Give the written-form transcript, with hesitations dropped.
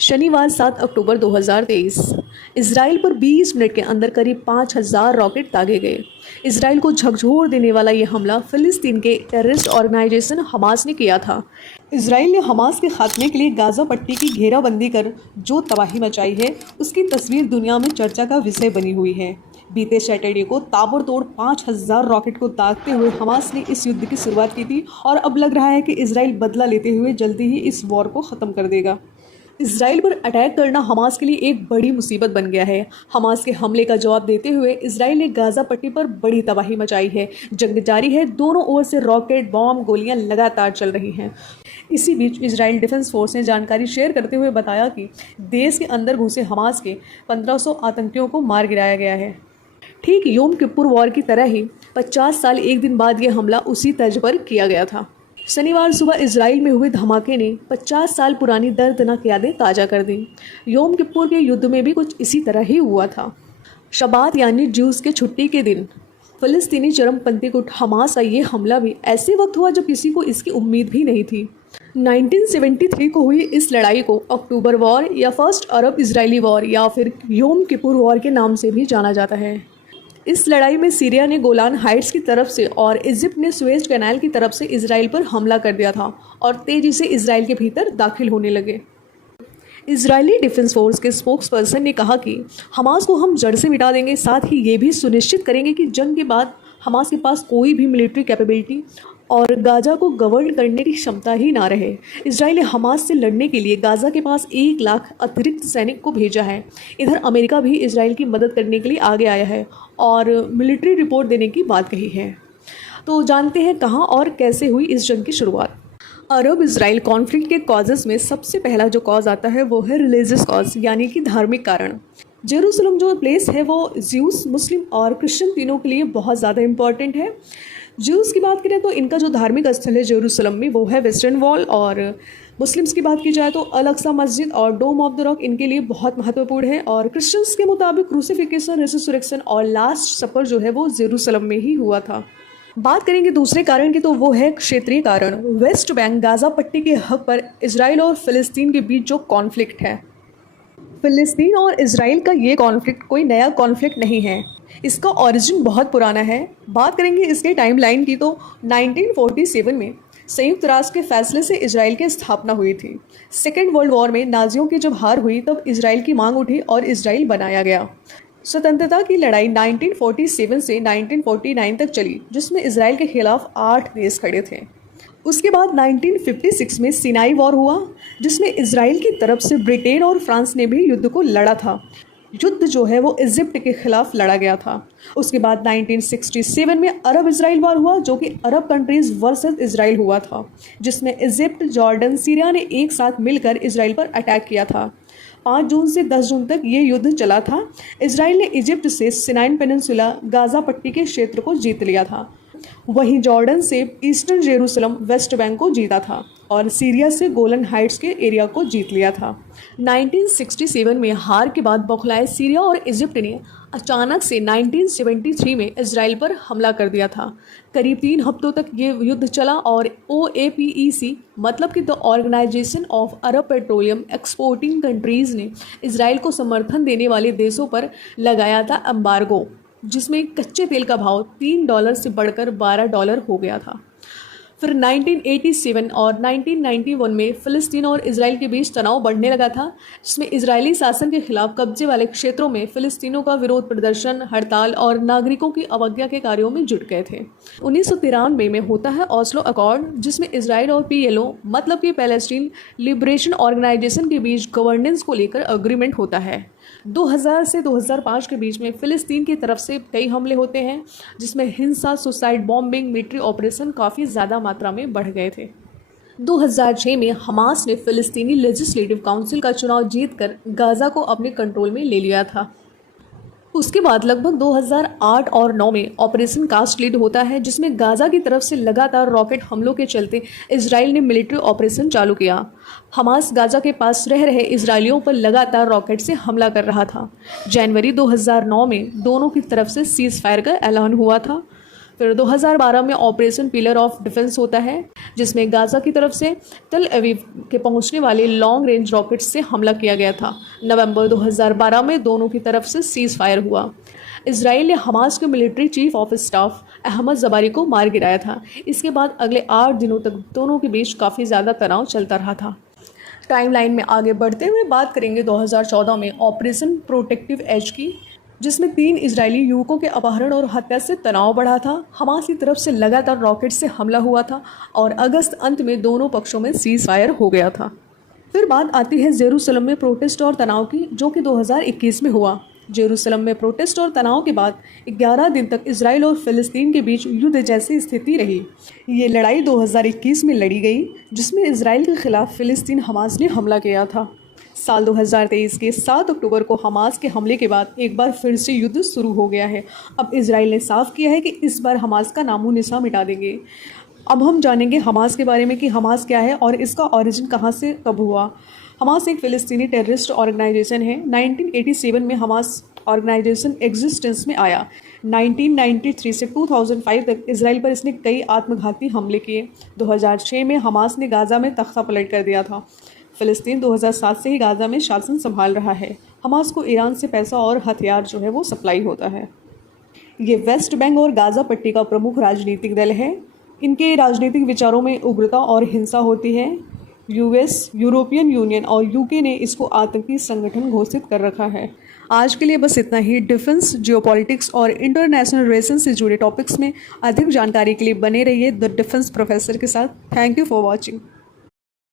शनिवार 7 अक्टूबर 2023 इसराइल पर 20 मिनट के अंदर करीब 5,000 रॉकेट दागे गए। इसराइल को झकझोर देने वाला ये हमला फिलिस्तीन के टेररिस्ट ऑर्गेनाइजेशन हमास ने किया था। इसराइल ने हमास के खात्मे के लिए गाज़ा पट्टी की घेराबंदी कर जो तबाही मचाई है, उसकी तस्वीर दुनिया में चर्चा का विषय बनी हुई है। बीते सैटरडे को ताबड़तोड़ 5,000 रॉकेट को दागते हुए हमास ने इस युद्ध की शुरुआत की थी और अब लग रहा है कि इसराइल बदला लेते हुए जल्दी ही इस वॉर को ख़त्म कर देगा। इसराइल पर अटैक करना हमास के लिए एक बड़ी मुसीबत बन गया है। हमास के हमले का जवाब देते हुए इसराइल ने गाज़ा पट्टी पर बड़ी तबाही मचाई है। जंग जारी है, दोनों ओर से रॉकेट, बॉम्ब, गोलियां लगातार चल रही हैं। इसी बीच इजराइल डिफेंस फोर्स ने जानकारी शेयर करते हुए बताया कि देश के अंदर घुसे हमास के 1,500 आतंकियों को मार गिराया गया है। ठीक योम किप्पुर वॉर की तरह ही 50 साल एक दिन बाद यह हमला उसी तर्ज पर किया गया था। शनिवार सुबह इजराइल में हुए धमाके ने 50 साल पुरानी दर्दनाक यादें ताज़ा कर दी। योम किप्पुर के युद्ध में भी कुछ इसी तरह ही हुआ था। शबात यानी ज्यूस के छुट्टी के दिन फिलिस्तीनी चरमपंथी गुट हमास का ये हमला भी ऐसे वक्त हुआ जब किसी को इसकी उम्मीद भी नहीं थी। 1973 को हुई इस लड़ाई को अक्टूबर वॉर या फर्स्ट अरब इजरायली वॉर या फिर योम किप्पुर वॉर के नाम से भी जाना जाता है। इस लड़ाई में सीरिया ने गोलान हाइट्स की तरफ से और इजिप्ट ने सुएज कैनाल की तरफ से इसराइल पर हमला कर दिया था और तेजी से इसराइल के भीतर दाखिल होने लगे। इजरायली डिफेंस फोर्स के स्पोक्सपर्सन ने कहा कि हमास को हम जड़ से मिटा देंगे, साथ ही ये भी सुनिश्चित करेंगे कि जंग के बाद हमास के पास कोई भी मिलिट्री कैपेबिलिटी और गाज़ा को गवर्न करने की क्षमता ही ना रहे। इसराइल ने हमास से लड़ने के लिए गाज़ा के पास 1 लाख अतिरिक्त सैनिक को भेजा है। इधर अमेरिका भी इसराइल की मदद करने के लिए आगे आया है और मिलिट्री रिपोर्ट देने की बात कही है। तो जानते हैं कहाँ और कैसे हुई इस जंग की शुरुआत। अरब इसराइल कॉन्फ्लिक्ट के कॉजेज़ में सबसे पहला जो कॉज आता है वो है रिलीजियस कॉज, यानी कि धार्मिक कारण। जेरूसलम जो प्लेस है वो ज्यूस, मुस्लिम और क्रिश्चियन तीनों के लिए बहुत ज़्यादा इम्पॉर्टेंट है। ज्यूस की बात करें तो इनका जो धार्मिक स्थल है जेरूसलम में वो है वेस्टर्न वॉल, और मुस्लिम्स की बात की जाए तो अल अक्सा मस्जिद और डोम ऑफ द रॉक इनके लिए बहुत महत्वपूर्ण है। और क्रिश्चियंस के मुताबिक क्रूसिफिकेशन, रिसरेक्शन और लास्ट सपर जो है वो जेरूसलम में ही हुआ था। बात करेंगे दूसरे कारण की तो वो है क्षेत्रीय कारण। वेस्ट बैंक गाज़ा पट्टी के हक पर इसराइल और फिलिस्तीन के बीच जो कॉन्फ्लिक्ट है, फिलिस्तीन और इसराइल का ये कॉन्फ्लिक्ट कोई नया कॉन्फ्लिक्ट नहीं है, इसका ओरिजिन बहुत पुराना है। बात करेंगे इसके टाइमलाइन की तो 1947 में संयुक्त राष्ट्र के फैसले से इसराइल की स्थापना हुई थी। सेकेंड वर्ल्ड वॉर में नाजियों की जब हार हुई तब इसराइल की मांग उठी और इसराइल बनाया गया। स्वतंत्रता की लड़ाई 1947 से 1949 तक चली, जिसमें इसराइल के खिलाफ 8 देश खड़े थे। उसके बाद 1956 में सिनाई वॉर हुआ, जिसमें इसराइल की तरफ से ब्रिटेन और फ्रांस ने भी युद्ध को लड़ा था। युद्ध जो है वो इजिप्ट के खिलाफ लड़ा गया था। उसके बाद 1967 में अरब इसराइल वॉर हुआ, जो कि अरब कंट्रीज वर्सेस इसराइल हुआ था, जिसमें इजिप्ट, जॉर्डन, सीरिया ने एक साथ मिलकर इसराइल पर अटैक किया था। 5 जून से 10 जून तक ये युद्ध चला था। इसराइल ने इजिप्ट से सिनाई पेनिनसुला, गाज़ा पट्टी के क्षेत्र को जीत लिया था। वहीं जॉर्डन से ईस्टर्न जेरूसलम, वेस्ट बैंक को जीता था और सीरिया से गोलन हाइट्स के एरिया को जीत लिया था। 1967 में हार के बाद बौखलाए सीरिया और इजिप्ट ने अचानक से 1973 में इसराइल पर हमला कर दिया था। करीब 3 हफ्तों तक ये युद्ध चला और OAPEC मतलब कि the organisation of Arab petroleum exporting countries ने इसराइल को समर्थन देने वाले देशों पर लगाया था एम्बार्गो, जिसमें कच्चे तेल का भाव $3 से बढ़कर $12 हो गया था। फिर 1987 और 1991 में फ़िलिस्तीन और इसराइल के बीच तनाव बढ़ने लगा था, जिसमें इजरायली शासन के खिलाफ कब्जे वाले क्षेत्रों में फ़िलिस्तीनों का विरोध प्रदर्शन, हड़ताल और नागरिकों की अवज्ञा के कार्यों में जुट गए थे। 1993 में होता है ऑस्लो अकॉर्ड, जिसमें इसराइल और PLO मतलब कि पैलेस्टीन लिबरेशन ऑर्गेनाइजेशन के बीच गवर्नेंस को लेकर अग्रीमेंट होता है। 2000 से 2005 के बीच में फ़िलिस्तीन की तरफ से कई हमले होते हैं, जिसमें हिंसा, सुसाइड बॉम्बिंग, मिलिट्री ऑपरेशन काफ़ी ज़्यादा मात्रा में बढ़ गए थे। 2006 में हमास ने फ़िलिस्तीनी लेजिस्लेटिव काउंसिल का चुनाव जीतकर गाज़ा को अपने कंट्रोल में ले लिया था। उसके बाद लगभग 2008 और 9 में ऑपरेशन कास्ट लीड होता है, जिसमें गाज़ा की तरफ से लगातार रॉकेट हमलों के चलते इसराइल ने मिलिट्री ऑपरेशन चालू किया। हमास गाज़ा के पास रह रहे इसराइलियों पर लगातार रॉकेट से हमला कर रहा था। जनवरी 2009 में दोनों की तरफ से सीज़ फायर का ऐलान हुआ था। फिर 2012 में ऑपरेशन पिलर ऑफ डिफेंस होता है, जिसमें गाज़ा की तरफ से तल अवीव के पहुंचने वाले लॉन्ग रेंज रॉकेट से हमला किया गया था। नवंबर 2012 में दोनों की तरफ से सीज़ फायर हुआ। इसराइल ने हमास के military chief of staff Ahmed Jabari को मार गिराया था। इसके बाद अगले 8 दिनों तक दोनों के बीच काफ़ी ज़्यादा तनाव चलता रहा था। टाइमलाइन में आगे बढ़ते हुए बात करेंगे 2014 में ऑपरेशन प्रोटेक्टिव एज की, जिसमें 3 इजरायली युवकों के अपहरण और हत्या से तनाव बढ़ा था। हमास की तरफ से लगातार रॉकेट से हमला हुआ था और अगस्त अंत में दोनों पक्षों में सीज फायर हो गया था। फिर बात आती है जेरूसलम में प्रोटेस्ट और तनाव की, जो कि 2021 में हुआ। जेरूसलम में प्रोटेस्ट और तनाव के बाद 11 दिन तक इसराइल और फ़िलिस्तीन के बीच युद्ध जैसी स्थिति रही। ये लड़ाई 2021 में लड़ी गई, जिसमें इसराइल के खिलाफ फ़िलिस्तीन हमास ने हमला किया था। साल 2023 के 7 अक्टूबर को हमास के हमले के बाद एक बार फिर से युद्ध शुरू हो गया है। अब इसराइल ने साफ किया है कि इस बार हमास का नामो निशान मिटा देंगे। अब हम जानेंगे हमास के बारे में कि हमास क्या है और इसका ओरिजिन कहाँ से कब हुआ। हमास एक फ़िलिस्तीनी टेररिस्ट ऑर्गेनाइजेशन है। 1987 में हमास ऑर्गेनाइजेशन एग्जिस्टेंस में आया। 1993 से 2005 तक इसराइल पर इसने कई आत्मघाती हमले किए। 2006 में हमास ने गाज़ा में तख्ता पलट कर दिया था। फ़िलिस्तीन 2007 से ही गाज़ा में शासन संभाल रहा है। हमास को ईरान से पैसा और हथियार जो है वो सप्लाई होता है। ये वेस्ट बैंक और गाज़ा पट्टी का प्रमुख राजनीतिक दल है। इनके राजनीतिक विचारों में उग्रता और हिंसा होती है। यूएस, यूरोपियन यूनियन और यूके ने इसको आतंकी संगठन घोषित कर रखा है। आज के लिए बस इतना ही। डिफेंस, जियोपॉलिटिक्स और इंटरनेशनल रिलेशन से जुड़े टॉपिक्स में अधिक जानकारी के लिए बने रहिए द डिफेंस प्रोफेसर के साथ। Thank you for watching.